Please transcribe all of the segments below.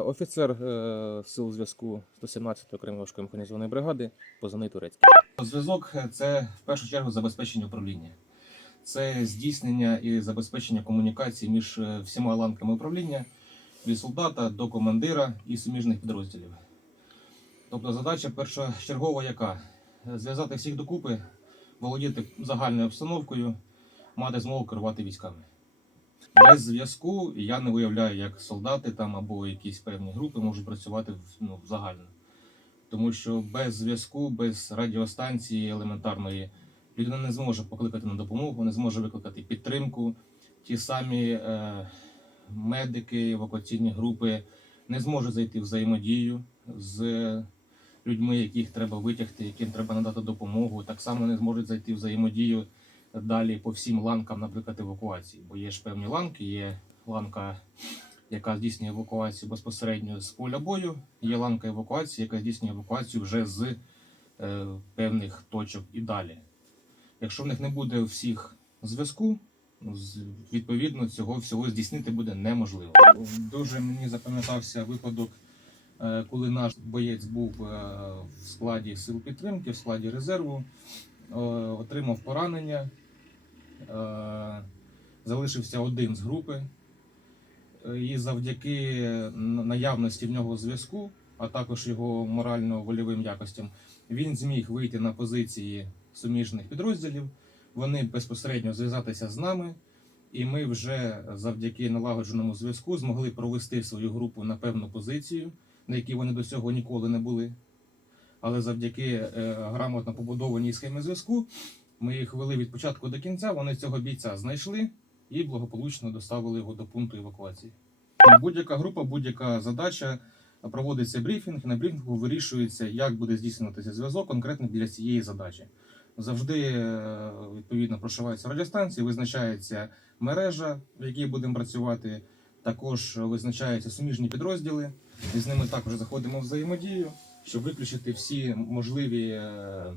Офіцер е, сил зв'язку 117-ї окремої важкої механізованої бригади, позивний турецький. Зв'язок це в першу чергу забезпечення управління. Це здійснення і забезпечення комунікації між е, всіма ланками управління від солдата до командира і суміжних підрозділів. Тобто задача першочергова яка? Зв'язати всіх докупи, володіти загальною обстановкою, мати змогу керувати військами. Без зв'язку я не уявляю, як солдати там або якісь певні групи можуть працювати ну, загально. Тому що без зв'язку, без радіостанції елементарної людина не зможе покликати на допомогу, не зможе викликати підтримку. Ті самі е, медики, евакуаційні групи не зможуть зайти в взаємодію з людьми, яких треба витягти, яким треба надати допомогу. Так само не зможуть зайти в взаємодію далі по всім ланкам, наприклад, евакуації. Бо є ж певні ланки, є ланка, яка здійснює евакуацію безпосередньо з поля бою, є ланка евакуації, яка здійснює евакуацію вже з е, певних точок і далі. Якщо в них не буде всіх зв'язку, відповідно цього всього здійснити буде неможливо. Дуже мені запам'ятався випадок, е, коли наш боєць був е, в складі сил підтримки, в складі резерву, е, отримав поранення, залишився один з групи. Е, І завдяки наявності в нього зв'язку, а також його морально-вольовим якостям, він зміг вийти на позиції суміжних підрозділів. Вони безпосередньо зв'язатися з нами, і ми вже завдяки налагодженому зв'язку змогли провести свою групу на певну позицію, на якій вони до цього ніколи не були. Але завдяки е, грамотно побудованій схемі зв'язку ми їх вели від початку до кінця. Вони цього бійця знайшли і благополучно доставили його до пункту евакуації. Будь-яка група, будь-яка задача проводиться брифінг, на брифінгу вирішується, як буде здійснюватися зв'язок конкретно для цієї задачі. Завжди е, відповідно прошиваються радіостанції, визначається мережа, в якій будемо працювати. Також визначаються суміжні підрозділи, і з ними також заходимо в взаємодію, щоб виключити всі можливі, е,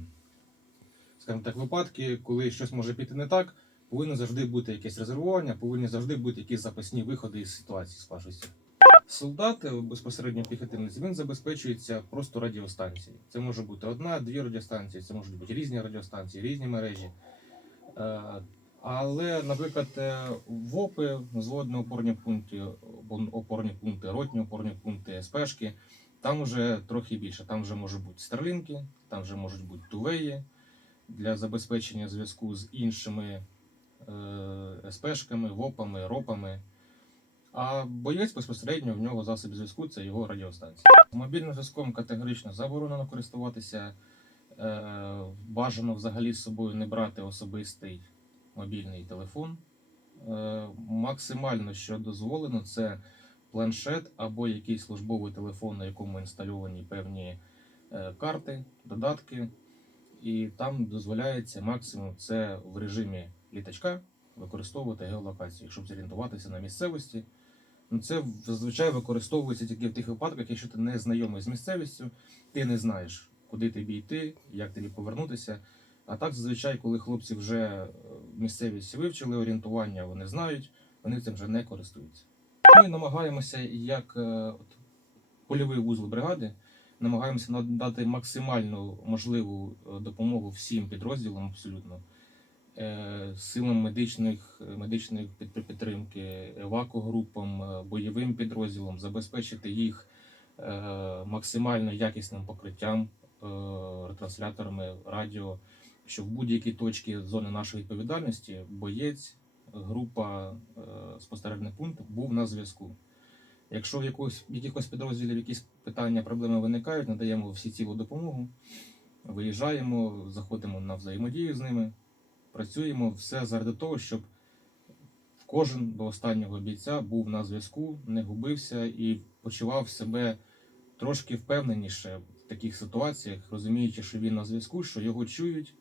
скажімо так, випадки, коли щось може піти не так. Повинно завжди бути якесь резервування, повинні завжди бути якісь запасні виходи із ситуації склавшися. Солдат е, безпосередньо піхотинець він забезпечується просто радіостанції. Це може бути одна, дві радіостанції, це можуть бути різні радіостанції, різні мережі. Е, Але, наприклад, е, ВОПи, взводні опорні пункти, опорні пункти, ротні опорні пункти, СПшки, там вже трохи більше. Там вже можуть бути старлінки, там вже можуть бути тувеї для забезпечення зв'язку з іншими е, СПшками, ВОПами, РОПами. А боєць безпосередньо в нього засіб зв'язку це його радіостанція. Мобільним зв'язком категорично заборонено користуватися. Е, бажано взагалі з собою не брати особистий мобільний телефон. Е, максимально, що дозволено, це планшет або якийсь службовий телефон, на якому інстальовані певні карти, додатки. І там дозволяється максимум це в режимі літачка використовувати геолокацію, щоб зорієнтуватися на місцевості. Ну, це зазвичай використовується тільки в тих випадках, якщо ти не знайомий з місцевістю, ти не знаєш, куди тобі йти, як тобі повернутися. А так, зазвичай, коли хлопці вже е, місцевість вивчили, орієнтування вони знають, вони цим вже не користуються. Ми намагаємося, як е, от, польовий вузол бригади, намагаємося надати максимальну можливу е, допомогу всім підрозділам абсолютно. Е, Силам медичних, медичної підтримки, евакугрупам, е, бойовим підрозділам, забезпечити їх максимально якісним покриттям, ретрансляторами радіо, щоб в будь-якій точці зони нашої відповідальності боєць, група спостережних пунктів був на зв'язку. Якщо в якихось підрозділів якісь питання, проблеми виникають, надаємо всі цілу допомогу, виїжджаємо, заходимо на взаємодію з ними, працюємо все заради того, щоб кожен до останнього бійця був на зв'язку, не губився і почував себе трошки впевненіше в таких ситуаціях, розуміючи, що він на зв'язку, що його чують,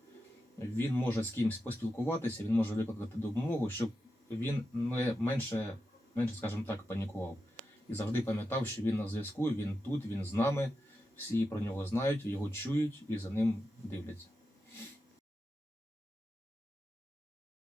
він може з кимось поспілкуватися, він може викликати допомогу, щоб він не менше, менше, скажімо так, панікував. І завжди пам'ятав, що він на зв'язку, він тут, він з нами, всі про нього знають, його чують і за ним дивляться.